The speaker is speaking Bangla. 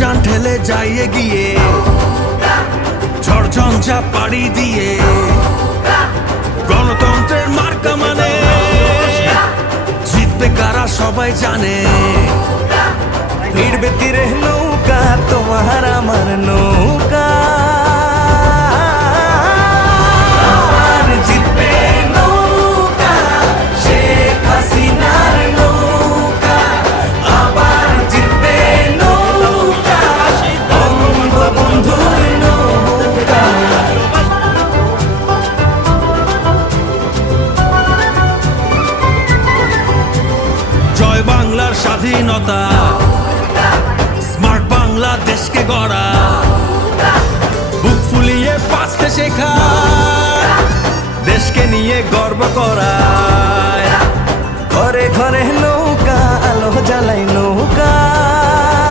জান ঠেলে যাই এগিয়ে, ঝড় ঝঞ্ঝা পাড়ি দিয়ে, গণতন্ত্রের মার্কা মানে জিতবে কারা সবাই জানে। ভিড়বে তীরে নৌকা, তোমার আমার নৌকা, আর জিতবে নৌকা, শেখ হাসিনার নৌকা, আবার জিতবে নৌকা, বঙ্গবন্ধুর নৌকা। জয় বাংলার স্বাধীনতা, স্মার্ট বাংলাদেশকে গড়া, বুক ফুলিয়ে বাঁচতে শেখা, দেশকে নিয়ে গর্ব করা। ঘরে ঘরে নৌকা, আলো জ্বালাই নৌকা।